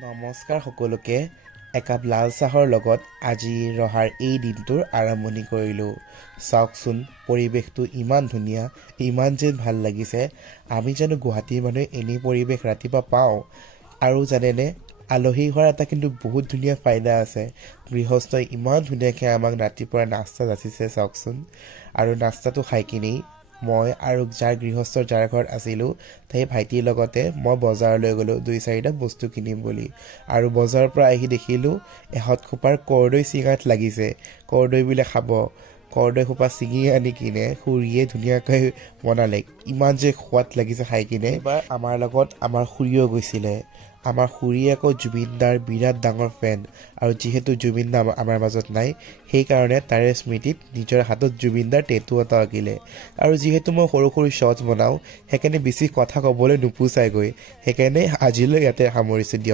নমস্কাৰ সকলোকে। একাপ লাল চাহৰ লগত আজি ৰহাৰ এই দিনটোৰ আৰম্ভণি কৰিলোঁ। চাওকচোন, পৰিৱেশটো ইমান ধুনীয়া, ইমান যেন ভাল লাগিছে। আমি জানো গুৱাহাটীৰ মানুহে এনেই পৰিৱেশ ৰাতিপুৱা পাওঁ? আৰু জানেনে, আলহী হোৱাৰ এটা কিন্তু বহুত ধুনীয়া ফাইদা আছে। গৃহস্থই ইমান ধুনীয়াকৈ আমাক ৰাতিপুৱা নাস্তা যাচিছে চাওকচোন। আৰু নাস্তাটো খাই কিনি মই আৰু যাৰ ঘৰত আছিলোঁ সেই ভাইটিৰ লগতে মই বজাৰলৈ গ'লোঁ 2-4টা বস্তু কিনিম বুলি। আৰু বজাৰৰ পৰা আহি দেখিলোঁ এহঁত খোপাৰ কৰ্দৈ চিঙাত লাগিছে। কৰ্দৈ বোলে খাব। কৰ্দৈ সোপা ছিঙি আনি কিনে খুৰীয়ে ধুনীয়াকৈ বনালে। ইমান যে সোৱাদ লাগিছে খাই কিনে। এবাৰ আমাৰ লগত আমাৰ খুৰীও গৈছিলে। আমাৰ খুৰী আকৌ জুবিন দাৰ বিৰাট ডাঙৰ ফেন। আৰু যিহেতু জুবিন দা আমাৰ মাজত নাই, সেইকাৰণে তাৰে স্মৃতিত নিজৰ হাতত জুবিন দাৰ টেটু এটা আঁকিলে। আৰু যিহেতু মই সৰু সৰু শ্বৰ্টছ বনাওঁ, সেইকাৰণে বেছি কথা ক'বলৈ নোপোচাইগৈ। সেইকাৰণে আজিলৈ ইয়াতে সামৰিছোঁ দিয়ক।